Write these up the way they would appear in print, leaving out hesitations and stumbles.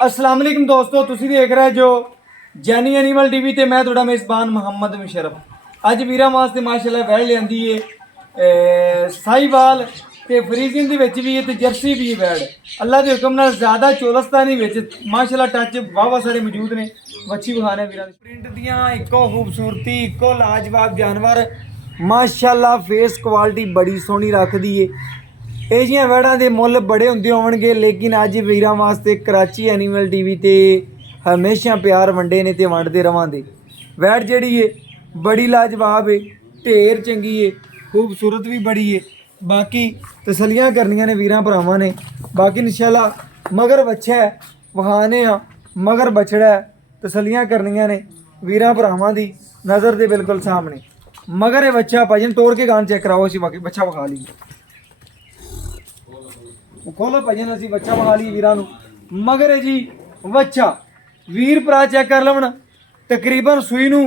अस्सलाम वालेकुम दोस्तों, तुसी देख रहे जो जैनी एनिमल टीवी ते मैं थोड़ा मेज़बान मुहम्मद मुशरफ। अज वीरां वास्ते माशाल्लाह वैड़ लियांदी है साहिवाल ते फ्रीजिंग दे विच भी है ते जर्सी भी है वैड़। अल्लाह के हुक्म नाल ज़्यादा चौलस्तानी विच माशाल्लाह टच वावा सारे मौजूद ने। वच्छी विखाने वीरां दी प्रिंट दियां इक्को खूबसूरती इक्को लाजवाब जानवर माशाल्लाह फेस क्वालिटी बड़ी सोहनी रखदी है। ਇਹ ਜਿਹੀਆਂ ਵੈੜਾਂ ਦੇ ਮੁੱਲ ਬੜੇ ਹੁੰਦੇ ਹੋਣਗੇ, ਲੇਕਿਨ ਅੱਜ ਵੀਰਾਂ ਵਾਸਤੇ ਕਰਾਚੀ ਐਨੀਮਲ ਟੀਵੀ ਤੇ ਹਮੇਸ਼ਾ ਪਿਆਰ ਵੰਡੇ ਨੇ ਤੇ ਵੰਡਦੇ ਰਵਾਂਗੇ। ਵੈੜ ਜਿਹੜੀ ਏ ਬੜੀ ਲਾਜਵਾਬ ਏ, ਢੇਰ ਚੰਗੀ ਏ, ਖੂਬਸੂਰਤ ਵੀ ਬੜੀ ਏ। ਬਾਕੀ ਤਸੱਲੀਆਂ ਕਰਨੀਆਂ ਨੇ ਵੀਰਾਂ ਭਰਾਵਾਂ ਨੇ। ਬਾਕੀ ਇਨਸ਼ਾਅੱਲਾ ਮਗਰ ਬੱਚਾ ਵਹਾਨੇ ਆ, ਮਗਰ ਬਛੜਾ ਤਸੱਲੀਆਂ ਕਰਨੀਆਂ ਨੇ ਵੀਰਾਂ ਭਰਾਵਾਂ ਦੀ ਨਜ਼ਰ ਦੇ ਬਿਲਕੁਲ ਸਾਹਮਣੇ। ਮਗਰ ਇਹ ਬੱਚਾ ਭਜਨ ਤੋੜ ਕੇ ਗਾਂ ਚੈੱਕ ਕਰਾਓ, ਅਸੀਂ ਬਾਕੀ ਬੱਚਾ ਵਿਖਾ ਲਈਏ। खोलो भजन असी बच्चा विखा ली वीरां नूं। मगर है जी बच्चा वीर भरा चेक कर लवन तकरीबन सूई नूं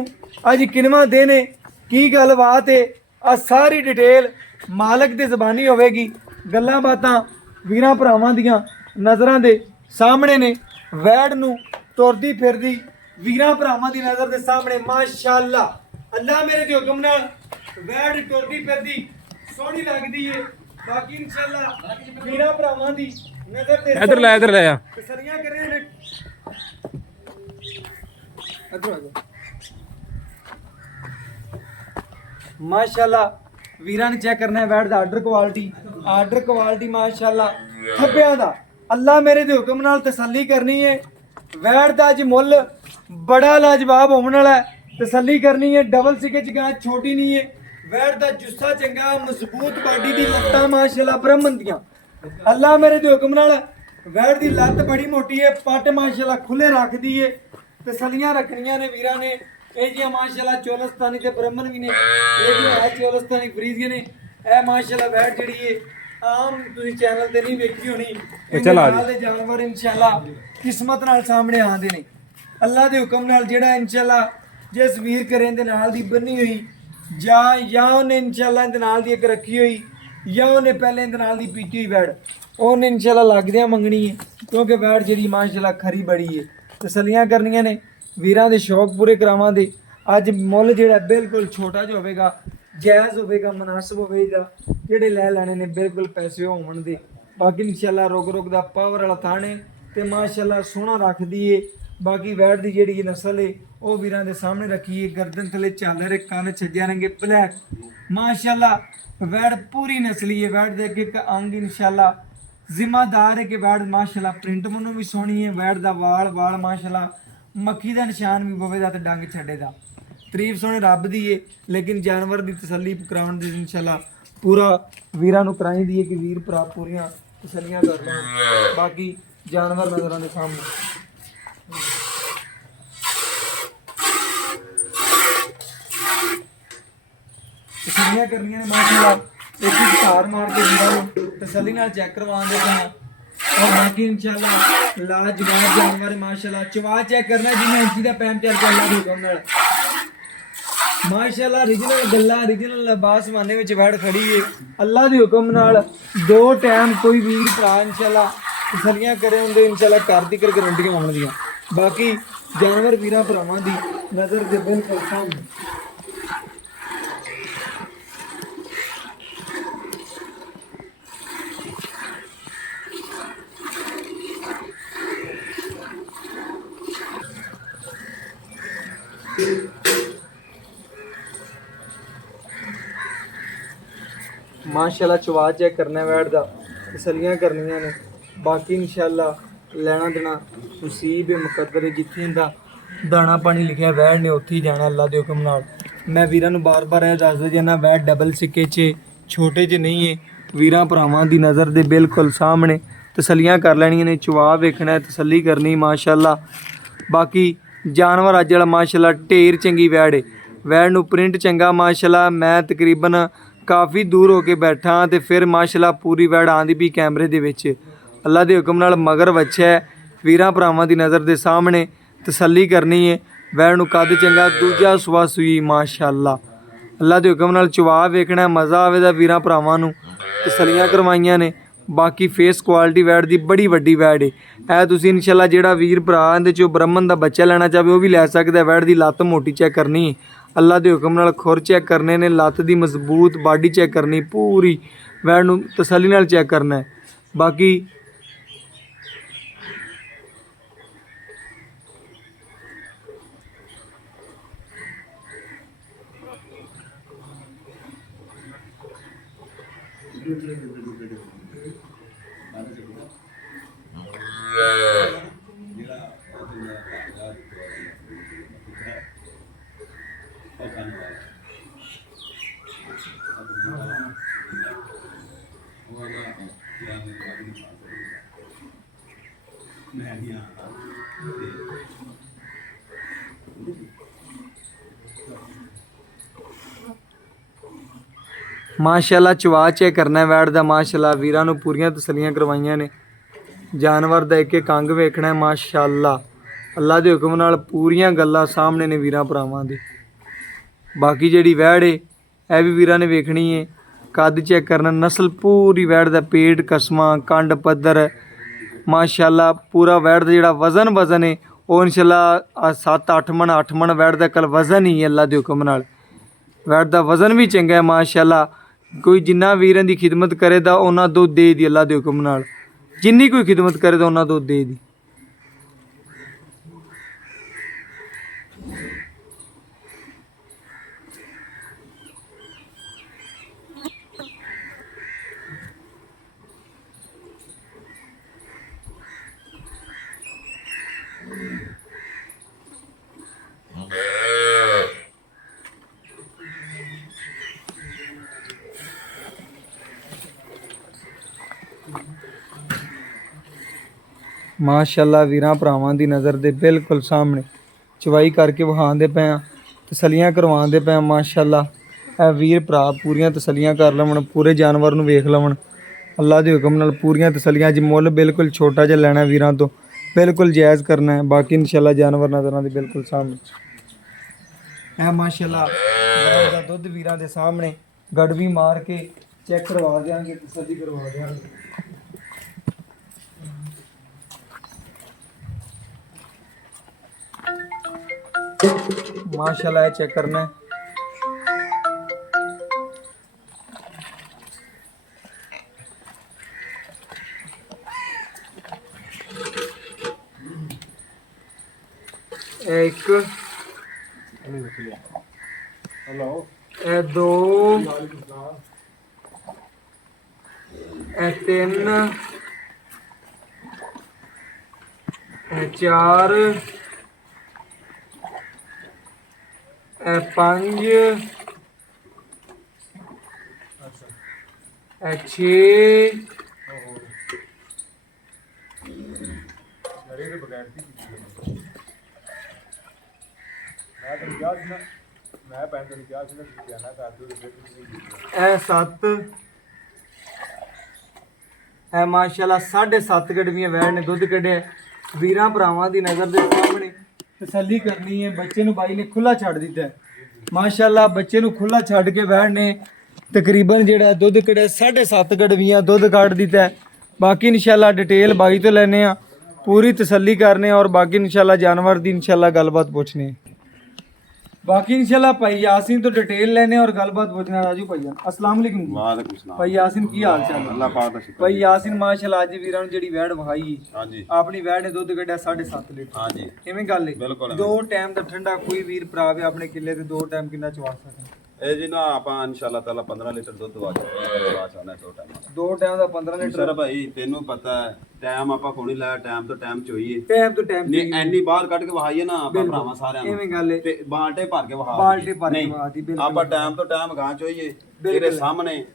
अज किनवा दिन है, की गलबात है, आ सारी डिटेल मालक की जबानी होवेगी। गल्लां बातां वीरां भरावां दियां नज़रां दे सामने ने। वैड़ नूं तुरदी फिरदी वीरां भरावां दी नज़र दे सामने माशाअल्लाह अल्लाह मेरे दे हुक्म नाल वैड़ तुरदी फिरदी सोहनी लगदी है। बाकी इंशाअल्लाह वीरां भरावां दी नज़र ते इधर ले आ तसल्लियां कर रहे ने। इधर आ जा माशाअल्लाह वीरां ने चेक करना है वैड़ दा आर्डर क्वालिटी माशाअल्लाह थब्बियां दा। अल्लाह मेरे दे हुक्म नाल तसल्ली करनी है। वैड़ दा अज मुੱਲ बड़ा लाजवाब होने वाला है। तसल्ली करनी है। डबल सिके च गां छोटी नहीं है। वैड़ दा जुस्सा चंगा मजबूत बाडी दी लत्तां माशाअल्लाह ब्रह्मन दियां। अल्लाह मेरे दे हुक्म नाल वैड़ दी लत्त बड़ी मोटी है, पट माशाअल्लाह खुले रखदी है। तसल्लियां रखनियां ने वीरां ने। ਇਹ ਜਿਹਾ ਮਾਸ਼ਾਅੱਲਾ ਚੋਲਸਤਾਨੀ ਤੇ ਬ੍ਰਹਮਨ ਵੀ ਨੇ, ਲੇਕਿਨ ਹੈ ਚੋਲਸਤਾਨੀ ਫਰੀਜ਼ੀਆਂ ਨੇ। ਇਹ ਮਾਸ਼ਾਅੱਲਾ ਵੈੜ ਜਿਹੜੀ ਹੈ ਆਮ ਤੁਸੀਂ ਚੈਨਲ ਤੇ ਨਹੀਂ ਵੇਖੀ ਹੋਣੀ। ਇਹਦੇ ਨਾਲ ਦੇ ਜਾਨਵਰ ਇਨਸ਼ਾਅੱਲਾ ਕਿਸਮਤ ਨਾਲ ਸਾਹਮਣੇ ਆਉਂਦੇ ਨੇ। ਅੱਲਾ ਦੇ ਹੁਕਮ ਨਾਲ ਜਿਹੜਾ ਇਨਸ਼ਾਅੱਲਾ ਜਿਸ ਵੀਰ ਕਰੇ ਦੇ ਨਾਲ ਦੀ ਬੰਨੀ ਹੋਈ ਜਾਂ ਉਹਨੇ ਇਨਸ਼ਾਅੱਲਾ ਇਹਦੇ ਨਾਲ ਦੀ ਇੱਕ ਰੱਖੀ ਹੋਈ ਜਾਂ ਉਹਨੇ ਪਹਿਲੇ ਇਹਦੇ ਨਾਲ ਦੀ ਪੀਤੀ ਹੋਈ ਵੈੜ ਉਹਨੇ ਇਨਸ਼ਾਅੱਲਾ ਲੱਗਦਿਆਂ ਮੰਗਣੀ ਹੈ, ਕਿਉਂਕਿ ਵੈੜ ਜਿਹੜੀ ਮਾਸ਼ਾਅੱਲਾ ਖਰੀ ਬੜੀ ਹੈ। ਤਸੱਲੀਆਂ ਕਰਨੀਆਂ ਨੇ ਵੀਰਾਂ ਦੇ ਸ਼ੌਕ ਪੂਰੇ ਕਰਾਵਾਂਗੇ। ਅੱਜ ਮੁੱਲ ਜਿਹੜਾ ਬਿਲਕੁਲ ਛੋਟਾ ਜਿਹਾ ਹੋਵੇਗਾ, ਜਾਇਜ਼ ਹੋਵੇਗਾ, ਮੁਨਾਸਬ ਹੋਵੇਗਾ। ਜਿਹੜੇ ਲੈ ਲੈਣੇ ਨੇ ਬਿਲਕੁਲ ਪੈਸੇ ਹੋਣ ਦੇ। ਬਾਕੀ ਇਨਸ਼ਾਅੱਲਾ ਰੁਕ ਦਾ ਪਾਵਰ ਵਾਲਾ ਥਾਣੇ ਤੇ ਮਾਸ਼ਾਅੱਲਾ ਸੋਹਣਾ ਰੱਖਦੀ ਏ। ਬਾਕੀ ਵੈੜ ਦੀ ਜਿਹੜੀ ਨਸਲ ਏ ਉਹ ਵੀਰਾਂ ਦੇ ਸਾਹਮਣੇ ਰੱਖੀ ਏ। ਗਰਦਨ ਥਲੇ ਝਾਲਰ, ਕੰਨ ਛੱਜਿਆ ਰੰਗੇ ਬਲੈਕ ਮਾਸ਼ਾਅੱਲਾ ਵੈੜ ਪੂਰੀ ਨਸਲੀ ਏ। ਵੈੜ ਦੇ ਅੱਗੇ ਇੱਕ ਅੰਗ ਇਨਸ਼ਾਅੱਲਾ ਜ਼ਿੰਮੇਦਾਰ ਹੈ ਕਿ ਵੈੜ ਮਾਸ਼ਾਅੱਲਾ ਪ੍ਰਿੰਟ ਮਨੋਂ ਵੀ ਸੋਹਣੀ ਹੈ। ਵੈੜ ਦਾ ਵਾਲ ਮਾਸ਼ਾਅੱਲਾ ਮੱਖੀ ਦਾ ਨਿਸ਼ਾਨ ਵੀ ਪਵੇ ਦਾ ਤੇ ਡੰਗ ਛੱਡੇ ਦਾ। ਤਾਰੀਫ ਸੋਹਣੇ ਰੱਬ ਦੀ ਏ, ਲੇਕਿਨ ਜਾਨਵਰ ਦੀ ਤਸੱਲੀ ਕਰਾਉਣ ਦੀ ਇਨਸ਼ਾਅੱਲਾ ਪੂਰਾ ਵੀਰਾਂ ਨੂੰ ਕਰਾਈ ਦੀ ਹੈ ਕਿ ਵੀਰ ਭਰਾ ਪੂਰੀਆਂ ਤਸੱਲੀਆਂ ਕਰ ਲੈਣ। ਬਾਕੀ ਜਾਨਵਰ ਨਜ਼ਰਾਂ ਦੇ ਸਾਹਮਣੇ ਤਸੱਲੀਆਂ ਕਰਨੀਆਂ ਨੇ ਮਾਸ਼ਾਅੱਲਾ। ਇੱਕ ਧਾਰ ਮਾਰ ਕੇ ਵੀਰਾਂ ਨੂੰ ਤਸੱਲੀ ਨਾਲ ਚੈੱਕ ਕਰਵਾਉਂਦੇ ਪਏ। और बाकी इंशाअल्लाह लाजवाब जानवर माशाअल्लाह। चवा चेक करना जिन्हें इंची का पैम चल अल्लाह के हुक्म नाल माशाअल्लाह। ओरिजिनल गल्ला ओरिजिनल लिबास माने विच वैड़ खड़ी है। अल्लाह के हुक्म नाल दो टाइम कोई वीर भरा इंशाअल्लाह तसल्लियां करे होंगे इंशाअल्लाह घर दी गारंटियां होण दियां। बाकी जानवर वीरां भरावां दी नज़र दे बिल्कुल सामने। माशाअल्लाह चवा चेक करना वैड़ दा, तसल्लियां करनियां ने। बाकी इंशाअल्लाह लेना देना नसीब मुकद्दर है। जिथे इंदा दाना पानी लिखा वैड़ ने उत्थे ही जाना अल्लाह के हुक्म नाल। मैं वीरां नूं बार बार दस जाना वैड़ डबल सिक्के च छोटे च नहीं है। वीरां भरावां दी नज़र दे बिल्कुल सामने तसल्लियां कर लैनियां ने। चवा वेखना है, तसल्ली करनी माशाअल्लाह। बाकी जानवर अज वाला माशाअल्लाह ढेर चंगी वैड़ है। वैड़ नूं प्रिंट चंगा माशाअल्लाह। मैं तकरीबन काफ़ी दूर होके बैठा तो फिर माशाअल्लाह पूरी वैड़ आंदी भी कैमरे दे विच। अल्लाह के हुक्म नाल मगर बच्चा है वीरां भरावां दी नज़र दे सामने। तसल्ली करनी है। वैड़ नूं कद चंगा, दूजा सुआ सूई माशाअल्लाह। अल्लाह के हुक्म नाल चवा वेखना, मज़ा आवेगा वीरां भरावां नूं। तसल्लियां करवाइयां ने। बाकी फेस क्वालिटी वैट दी बड़ी वड्डी वैट है तुसीं इंशाल्लाह जेड़ा वीर भरा इहदे चों ब्राह्मण दा बच्चा लेना चाहे वो भी लै सकदा है। वैट दी लत्त मोटी चेक करनी अल्लाह दे हुक्म नाल खुर चेक करने ने लत्त दी मजबूत बाडी चेक करनी पूरी वैट नूं तसल्ली नाल चेक करना है। बाकी माशाल्लाह चवा चेक करना वैट दा माशाल्लाह वीरां नूं पूरियां तसल्लियां करवाइयां ने जानवर दा एक एक अंग वेखना है माशाल्लाह अल्लाह दे हुक्म नाल पूरियां गल्लां सामने ने वीरां भरावां दी। बाकी जिहड़ी वैट है यह भी वीरां ने वेखनी है कद चेक करना नस्ल पूरी वैट दा पेट कसमां कंड पद्धर माशाल्लाह पूरा वैट दा जिहड़ा वजन है वो इंशाल्लाह 7-8 मन वैट दा कल वजन ही है अल्लाह दे हुक्म नाल वैट दा वजन भी चंगा है माशाल्लाह। कोई जिन्ना वीरां दी खिदमत करे दा उन्ना दुध दे दी अल्लाह दे हुक्म नाल जिन्नी कोई खिदमत करे दा उन्ना दुध दे दी। माशाल्लाह वीरां भरावां दी नज़र दे बिल्कुल सामने चवाई करके विखांदे पे तसलियां करवांदे पे माशाल्लाह। वीर भरा पूरियां तसलियां कर लवन पूरे जानवर नूं वेख लवन अल्लाह दे हुक्म नाल पूरियां तसलियां ज मुੱਲ बिल्कुल छोटा जिहा लैना वीरां तो बिल्कुल जायज़ करना है। बाकी इंशाल्लाह जानवर नज़रां दे बिल्कुल सामने माशाल्लाह गाय दा दुध वीरां दे सामने गड़वी मार के चेक करवा देंगे तसल्ली करवा देंगे। माशाल्लाह चेक करना है एक दो तीन चार 5 6 7 माशाल्लाह 7.5 गड़वियां वैन ने दुध कढ़िया वीरां भरावां दी नज़र दे सामने तसल्ली करनी है। बच्चे नूं बाई ने खुला छड़ दिता है माशाल्लाह बच्चे नूं खुला छड़ के वैन ने तकरीबन जिहड़ा दुध कढ़िया 7.5 गड़वियां दुध कढ़ दिता है। बाकी इंशाल्लाह डिटेल बाई तो लैने पूरी तसल्ली करने और बाकी इंशाल्लाह जानवर दी इंशाल्लाह गलबात पूछनी बाकी इंशाल्लाह भाई यासीन तो डिटेल लेने और गलबात पूछना। राजू भैया अस्सलाम वालेकुम। वालेकुम सलाम भाई यासीन की हाल चाल अल्लाह पाक दा शुक्र भाई यासीन माशाल्लाह अज वीरां नूं जेहड़ी वैड़ विखाई हां जी अपनी वैड़ ने दुध कढ़िया 7.5 लीटर हां जी किवें गल है दो टाइम दा ठंडा कोई वीर भरा वे अपने किले ते दो टाइम किन्ना चवा सकदा ਇਹ ਜੀ ਨਾ ਆਪਾਂ ਇਨਸ਼ਾਅੱਲਾ ਤਾਲਾ 15 ਲੀਟਰ ਦੁੱਧ ਦਵਾ ਚਾਹਣਾ ਦੋ ਟਾਈਮ ਦਾ 15 ਲੀਟਰ ਸਰ ਭਾਈ ਤੈਨੂੰ ਪਤਾ ਹੈ ਟਾਈਮ ਆਪਾਂ ਕੋਣੀ ਲਾਇਆ ਟਾਈਮ ਤੋਂ ਟਾਈਮ ਚੋਈਏ ਟਾਈਮ ਤੋਂ ਟਾਈਮ ਨਹੀਂ ਐਨੀ ਬਾਹਰ ਕੱਢ ਕੇ ਵਹਾਈਏ ਨਾ ਆਪਾਂ ਭਰਾਵਾਂ ਸਾਰਿਆਂ ਨੂੰ ਐਵੇਂ ਗੱਲ ਹੈ ਤੇ ਬਾਲਟੇ ਭਰ ਕੇ ਵਹਾ ਬਾਲਟੇ ਭਰ ਕੇ ਵਹਾਦੀ ਬਿਲਕੁਲ ਆਪਾਂ ਟਾਈਮ ਤੋਂ ਟਾਈਮ ਗਾਂ ਚੋਈਏ ਤੇਰੇ ਸਾਹਮਣੇ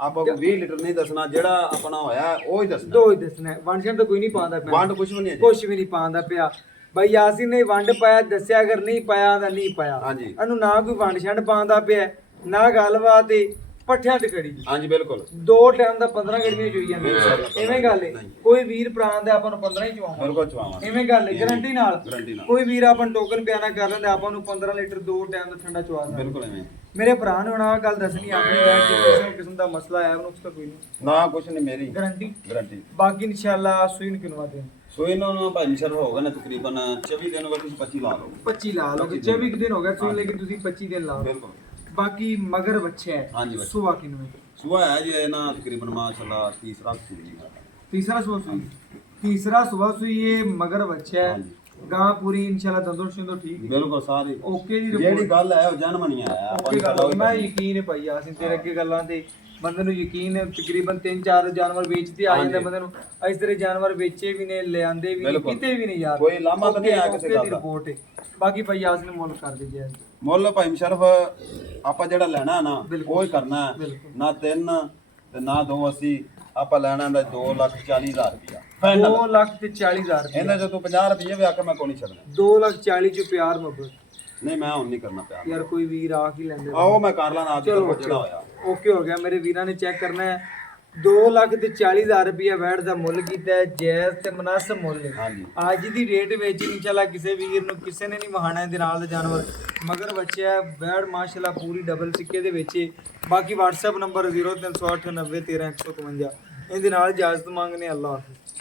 ਆਪਾਂ ਕੋ 20 ਲੀਟਰ ਨਹੀਂ ਦੱਸਣਾ ਜਿਹੜਾ ਆਪਣਾ ਹੋਇਆ ਉਹ ਹੀ ਦੱਸਣਾ ਦੋ ਹੀ ਦੱਸਣਾ ਵੰਡ ਤਾਂ ਕੋਈ ਨਹੀਂ ਪਾਉਂਦਾ ਪਿਆ ਵੰਡ ਕੁਝ ਵੀ ਨਹੀਂ ਕੁਝ ਵੀ ਨਹੀਂ ਪਾਉਂਦਾ ਪਿਆ भाई यासीन ने वंड पाया दस्या अगर नहीं पाया तो नहीं पाया ਇਹਨੂੰ ਨਾ ਕੋਈ ਵੰਡ ਛੰਡ ਪਾਉਂਦਾ ਪਿਆ ਨਾ ਗੱਲਬਾਤ ਪੱਠਿਆਂ ਤੇ ਕੜੀ ਹਾਂਜੀ ਬਿਲਕੁਲ ਦੋ ਟਾਈਮ ਦਾ 15 ਗੜੀਆਂ ਚੋਈ ਜਾਂਦੇ ਐਵੇਂ ਗੱਲ ਹੈ ਕੋਈ ਵੀਰ ਭਰਾ ਦੇ ਆਪਾਂ ਨੂੰ 15 ਹੀ ਚਵਾਵਾਂਗੇ ਬਿਲਕੁਲ ਚਵਾਵਾਂਗੇ ਐਵੇਂ ਗੱਲ ਹੈ ਗਾਰੰਟੀ ਨਾਲ ਗਰੰਟੀ ਨਾਲ ਕੋਈ ਵੀਰ ਆਪਾਂ ਨੂੰ ਟੋਕਨ ਬਿਆਨਾ ਕਰ ਲੈਂਦਾ ਆਪਾਂ ਨੂੰ 15 ਲੀਟਰ ਦੋ ਟਾਈਮ ਦਾ ਠੰਡਾ ਚਵਾ ਦਿੰਦਾ ਬਿਲਕੁਲ ਐਵੇਂ ਮੇਰੇ ਭਰਾ ਨੇ ਹੁਣ ਆਹ ਗੱਲ ਦੱਸਣੀ ਆਪਣੀ ਵੈਟ ਚ ਕਿਸੇ ਕਿਸਮ ਦਾ ਮਸਲਾ ਆਇਆ ਉਹਨੂੰ ਉਸ ਦਾ ਕੋਈ ਨਹੀਂ ਨਾ ਕੁਛ ਨਹੀਂ ਮੇਰੀ ਗਾਰੰਟੀ ਗਰੰਟੀ ਬਾਕੀ ਇਨਸ਼ਾਅੱਲਾ ਸੂਈ ਨੂੰ ਕਿਨਵਾ ਦੇ ਸੋ ਇਹਨਾਂ ਨੂੰ ਭਾਜੀ ਸਰ ਹੋਗਾ ਨਾ ਤਕਰੀਬਨ 24 ਦਿਨ ਵਰ ਤੁਸੀਂ 25 ਲਾ ਲਓ 25 ਲਾ ਲਓ ਕਿ 24 ਕੁ ਦਿਨ ਹੋ ਗਿਆ ਸੂਈ ਲੇਕਿਨ ਤੁਸੀਂ 25 ਦਿਨ ਲਾਓ ਬਿਲਕੁਲ ਬਾਕੀ ਮਗਰ ਬੱਚਾ ਹੈ ਹਾਂਜੀ ਬੱਚਾ। ਸੁਆ ਕਿਨਵੇਂ ਸੁਬह ਹੈ ਜੀ ਇਹ ਨਾ ਤਕਰੀਬਨ ਮਾਸ਼ਾਅੱਲਾ ਤੀਸਰਾ ਸੂਈ तीसरा सुबह सुई तीसरा सुबह सुई ये मगर बच्चा है ਹਾਂਜੀ गां पूरी इंशाल्लाह तंदुरुस्त तो ठीक है ਬਿਲਕੁਲ ਸਾਰੀ ओके जी ਜਿਹੜੀ ਗੱਲ ਹੈ ਉਹ ਜਨਮ ਨਹੀਂ ਆਇਆ ਆਪਾਂ ओके ਨੂੰ ਗੱਲ ਗੱਲ ਮੈਂ ਯਕੀਨ ਹੈ ਭਾਈ ਆਸੀਂ ਤੇਰੇ ਅੱਗੇ ਗੱਲਾਂ ਤੇ ਬੰਦੇ ਨੂੰ ਯਕੀਨ ਹੈ ਤਕਰੀਬਨ 3-4 ਜਾਨਵਰ ਵੇਚਦੇ ਆ ਜਾਂਦੇ ਬੰਦੇ ਨੂੰ ਇਸ ਤਰ੍ਹਾਂ ਜਾਨਵਰ ਵੇਚੇ ਵੀ ਨੇ ਲਿਆਂਦੇ ਵੀ ਨੇ ਬਿਲਕੁਲ। ਕਿਤੇ ਵੀ ਨਹੀਂ ਯਾਰ ਕੋਈ ਲਾਮਾ ਤਾਂ ਨਹੀਂ ਆਇਆ ਕਿਸੇ ਗੱਲ ਦਾ ਰਿਪੋਰਟ ਹੈ ਬਾਕੀ ਭਾਈ ਆਸ ਨੇ ਮੁੱਲ ਕਰ ਦੇ ਜੀ ਮੁੱਲ ਭਾਈ ਮੁਸ਼ਰਫ ਆਪਾਂ ਜਿਹੜਾ ਲੈਣਾ ਨਾ ਬਿਲਕੁਲ। ਉਹ ਹੀ ਕਰਨਾ ਹੈ। ਬਿਲਕੁਲ। ਨਾ 3 ਤੇ ਨਾ 280 ਆਪਾਂ ਲੈਣਾ ਦਾ 2,40,000 ਰੁਪਇਆ ਫਾਈਨਲ 2,40,000 ਇਹਨਾਂ ਜੋ ਤੂੰ 50 ਰੁਪਏ ਵੀ ਆਕੇ ਮੈਂ ਕੋਈ ਨਹੀਂ ਛੱਡਣਾ 2,40,000 ਚ ਪਿਆਰ ਮੁਹੱਬਤ ਨਹੀਂ ਮੈਂ ਹੁਣ ਨਹੀਂ ਕਰਨਾ ਪਿਆ ਯਾਰ ਕੋਈ ਵੀਰ ਆ ਕੀ ਲੈਂਦੇ ਆਓ ਮੈਂ ਕਰ ਲਾਣਾ ਅੱਜ ਚਲੋ ਤੱਕ ਜਿਹੜਾ ਹੋਇਆ ਓਕੇ ਹੋ ਗਿਆ ਮੇਰੇ ਵੀਰਾਂ ਨੇ ਚੈੱਕ ਕਰਨਾ ਹੈ 2,40,000 ਰੁਪਏ ਵੈਟ ਦਾ ਮੁੱਲ ਕੀਤਾ ਹੈ ਜਾਇਜ਼ ਤੇ ਮੁਨਾਸਬ ਮੁੱਲ ਹੈ ਹਾਂਜੀ ਅੱਜ ਦੀ ਰੇਟ ਵਿੱਚ ਇਨਸ਼ਾਅੱਲਾ ਕਿਸੇ ਵੀਰ ਨੂੰ ਕਿਸੇ ਨੇ ਨਹੀਂ ਵਹਾਣਾ ਇਹਦੇ ਨਾਲ ਦਾ ਜਾਨਵਰ ਮਗਰ ਬੱਚਾ ਵੈਟ ਮਾਸ਼ਾਅੱਲਾ ਪੂਰੀ ਡਬਲ ਸਿੱਕੇ ਦੇ ਵਿੱਚ ਹੈ। ਬਾਕੀ WhatsApp ਨੰਬਰ 0308901351 ਇਹਦੇ ਨਾਲ ਇਜਾਜ਼ਤ ਮੰਗਨੇ ਅੱਲਾਹ ਹਾਫਿਜ਼।